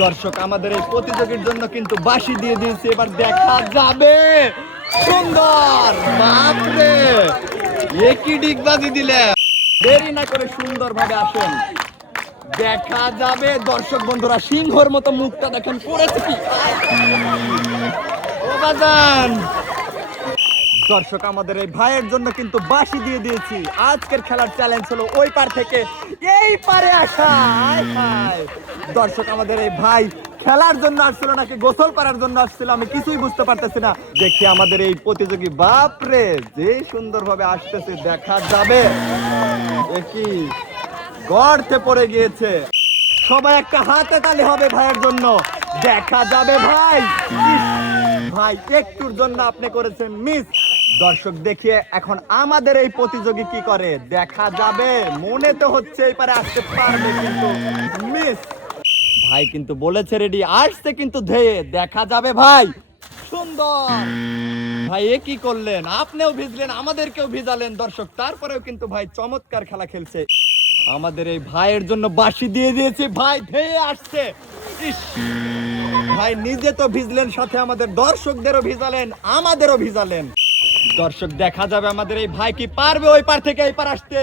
দর্শক আমাদের এই প্রতিযোগীর জন্য কিন্তু বাঁশি দিয়ে দিয়েছে, এবার দেখা যাবে। সুন্দর, বাপরে একই ডিগবাজি দিলে। দেরি না করে সুন্দরভাবে আসেন, দেখা যাবে। দর্শক বন্ধুরা সিংহর মতো মুখটা দেখেন পড়েছে কি। ও বাজান, দর্শক আমাদের এই ভাইয়ের জন্য কিন্তু বাঁশি দিয়ে দিয়েছি। আজকের খেলার চ্যালেঞ্জ হলো ওই পার থেকে এই পারে আসা। আয় হায়। দর্শক আমাদের এই ভাই খেলার জন্য আসছিল নাকি গোসল করার জন্য আসছিল আমি কিছুই বুঝতে পারতেছি না। দেখি আমাদের এই প্রতিযোগী, বাপরে যে সুন্দরভাবে আসতেছে, দেখা যাবে। কি গর্তে পড়ে গিয়েছে। সবাই একটা হাতে তালি হবে ভাইয়ের জন্য, দেখা যাবে। ভাই ভাই একটুর জন্য আপনি করেছেন মিস। দর্শক দেখিয়ে এখন আমাদের এই প্রতিযোগী কি করে দেখা যাবে। মনে তো হচ্ছে এবারে আসতে পারবে কিন্তু মিস। ভাই কিন্তু বলেছে রেডি, আসছে কিন্তু ধেয়ে, দেখা যাবে। ভাই সুন্দর। ভাই এ কি করলেন, আপনিও ভিজলেন আমাদেরকেও ভিজালেন। দর্শক তারপরেও কিন্তু ভাই চমৎকার খেলা খেলছে। আমাদের এই ভাইয়ের জন্য বাঁশি দিয়ে দিয়েছি, ভাই ধেয়ে আসছে। ইস, ভাই নিজে তো ভিজলেন, সাথে আমাদের দর্শকদেরও ভিজালেন, আমাদেরও ভিজালেন। দর্শক দেখা যাবে আমাদের এই ভাই কি পারবে ওই পার থেকে এই পার আসতে।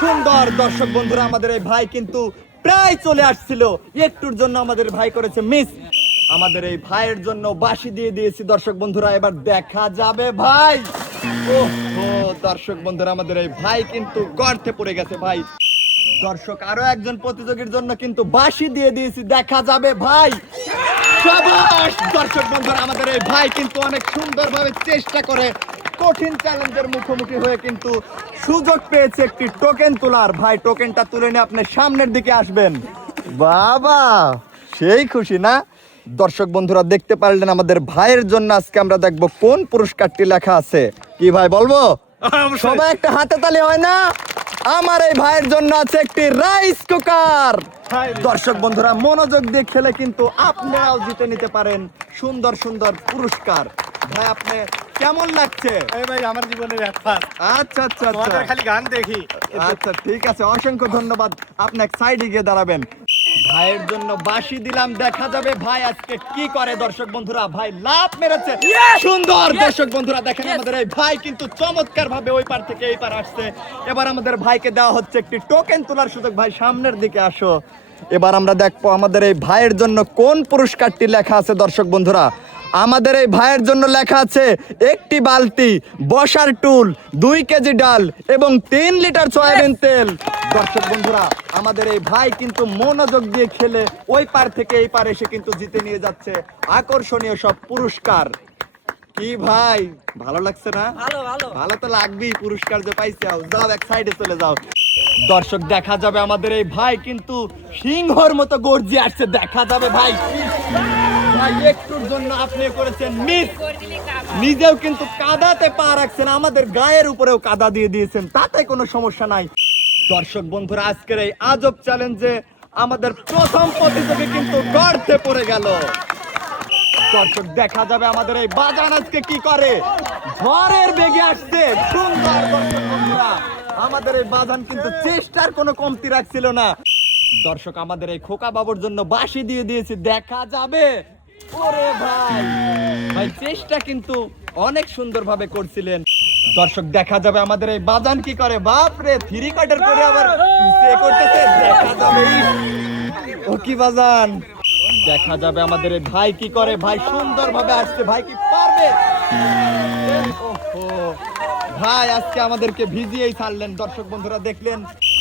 সুন্দর। দর্শক বন্ধুরা আমাদের এই ভাই কিন্তু প্রায় চলে আসছিল, একটুর জন্য আমাদের ভাই করেছে মিস। আমাদের এই ভাইয়ের জন্য বাঁশি দিয়ে দিয়েছি দর্শক বন্ধুরা, এবার দেখা যাবে। ভাই ওহো, দর্শক বন্ধুরা আমাদের এই ভাই কিন্তু গর্তে পড়ে গেছে। ভাই দর্শক আরো একজন প্রতিযোগীর জন্য কিন্তু বাঁশি দিয়ে দিয়েছি, দেখা যাবে। ভাই শাবাশ। দর্শক বন্ধুরা আমাদের এই ভাই কিন্তু অনেক সুন্দরভাবে চেষ্টা করে কঠিন চ্যালেঞ্জের মুখোমুখি হয়ে কিন্তু সুযোগ পেয়েছে একটি টোকেন তোলার। ভাই টোকেনটা তুলে নিয়ে আপনি সামনের দিকে আসবেন। বাবা সেই খুশি না? দর্শক বন্ধুরা দেখতে পারলেন আমাদের ভাইয়ের জন্য আজকে আমরা দেখবো কোন পুরস্কারটি লেখা আছে। কি ভাই বলবো? সবাই একটা হাতে তালি হয় না? আমার এই ভাইয়ের জন্য আছে একটি রাইস কুকার। দর্শক বন্ধুরা মনোযোগ দিয়ে খেলে কিন্তু আপনারাও জিতে নিতে পারেন সুন্দর সুন্দর পুরস্কার। ভাই আপনি কেমন লাগছে? এই ভাই আমার জীবনের এক ফার্স্ট। আচ্ছা আচ্ছা তোমাদের আচ্ছা, খালি গান দেখি। আচ্ছা ঠিক আছে, অসংখ্য ধন্যবাদ। আপনি এক সাইডে গিয়ে দাঁড়াবেন। ভাইয়ের জন্য বাঁশি দিলাম, দেখা যাবে ভাই আজকে কি করে। দর্শক বন্ধুরা ভাই লাফ মেরেছে, সুন্দর। দর্শক বন্ধুরা দেখেন আমাদের এই ভাই কিন্তু চমৎকার ভাবে ওই পার থেকে এই পার আসছে। এবার আমাদের ভাইকে দেওয়া হচ্ছে একটি টোকেন তোলার সুযোগ। ভাই সামনের দিকে আসো, এবার আমরা দেখবো আমাদের এই ভাইয়ের জন্য কোন পুরস্কারটি লেখা আছে। দর্শক বন্ধুরা আমাদের এই ভাইয়ের জন্য লেখা আছে একটি বালতি, বসার টুল, 2 কেজি ডাল এবং 3 লিটার সয়াবিন তেল। দর্শক বন্ধুরা আমাদের এই ভাই কিন্তু মনোযোগ দিয়ে খেলে ওই পার থেকে এই পার এসে কিন্তু জিতে নিয়ে যাচ্ছে আকর্ষণীয় সব পুরস্কার। কি ভাই ভালো লাগছে না? ভালো তো লাগবেই, পুরস্কার যে পাইছে। যাও এক সাইডে চলে যাও। দর্শক দেখা যাবে আমাদের এই ভাই কিন্তু সিংহর মতো গর্জিয়ে আসছে, দেখা যাবে। ভাই ভাই একটুর জন্য আপনি করেছেন মিস। নিজেও কিন্তু কাদাতে পা রাখছেন, আমাদের গায়ের উপরেও কাদা দিয়ে দিয়েছেন, তাতে কোনো সমস্যা নাই। দর্শক বন্ধুরা আজকের এই আজব চ্যালেঞ্জে আমাদের প্রথম প্রতিযোগী কিন্তু গর্তে পড়ে গেল। দর্শক দেখা যাবে আমাদের এই বাজান আজকে কি করে, ঝড়ের বেগে আসছে। সুন্দর। দর্শক বন্ধুরা আমাদের এই বাজান কিন্তু চেষ্টার কোনো কমতি রাখছিল না। দর্শক আমাদের এই খোকা বাবুর জন্য বাঁশি দিয়ে দিয়েছি, দেখা যাবে। ওরে ভাই ভাই চেষ্টা কিন্তু অনেক সুন্দরভাবে করছিলেন। দর্শক দেখা যাবে আমাদের এই বাজান কি করে, বাপরে 3 কোয়ার্টার করে আবার প্লে করতেছে, দেখা যাবে। ও কি বাজান, দেখা যাবে আমাদের এই ভাই কি করে। ভাই সুন্দরভাবে আসছে, ভাই কি পারবে? ওহো, ভাই আজকে আমাদেরকে ভিজিয়েই ছাড়লেন। দর্শক বন্ধুরা দেখলেন,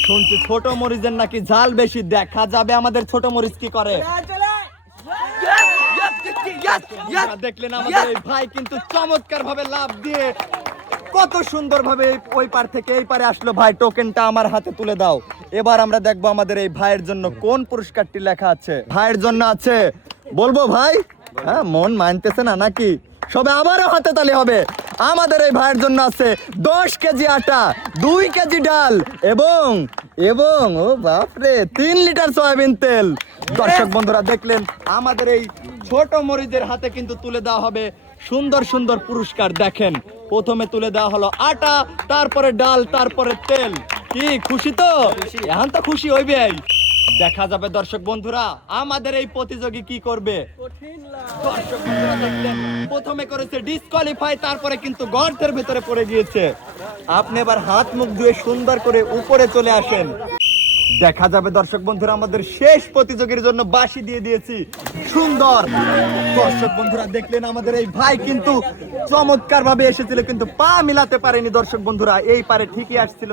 শুনছি ছোট মরিচের নাকি ঝাল বেশি, দেখা যাবে আমাদের ছোট মরিচ কি করে। দেখলেন আমাদের এই ভাই কিন্তু চমৎকার ভাবে লাফ দিয়ে কত সুন্দর ভাবে ওই পার থেকে এই পারে আসলো। ভাই টোকেনটা আমার হাতে তুলে দাও। এবার আমরা দেখবো আমাদের এই ভাইয়ের জন্য কোন পুরস্কারটি লেখা আছে। ভাইয়ের জন্য আছে, বলবো ভাই? হ্যাঁ মন মানতেছে না নাকি? সবে আবারও হাতে তালি হবে। আমাদের এই ভাইয়ের জন্য আছে 10 কেজি আটা, 2 কেজি ডাল এবং এবং ও বাপরে 3 লিটার সয়াবিন তেল। দর্শক বন্ধুরা দেখলেন আমাদের এই ছোট মরিচের হাতে কিন্তু তুলে দেওয়া হবে সুন্দর সুন্দর পুরস্কার। দেখেন প্রথমে তুলে দেওয়া হলো আটা, তারপরে ডাল, তারপরে তেল। কি খুশি তো? এখন তো খুশি হইবে। দেখা যাবে দর্শক বন্ধুরা আমাদের এই প্রতিযোগী কি করবে। দর্শক বন্ধুরা দেখলেন প্রথমে করেছে ডিসকোয়ালিফাই, তারপরে কিন্তু গর্তের ভিতরে পড়ে গিয়েছে। আপনি এবার হাত মুখ ধুয়ে সুন্দর করে উপরে চলে আসেন। দেখা যাবে দর্শক বন্ধুরা আমাদের শেষ প্রতিযোগীর জন্য বাঁশি দিয়ে দিয়েছি সুন্দর। দর্শক বন্ধুরা দেখলেন আমাদের এই ভাই কিন্তু চমৎকার ভাবে এসেছিল, কিন্তু পা মিলাতে পারেনি। দর্শক বন্ধুরা এই পারে ঠিকই আসছিল।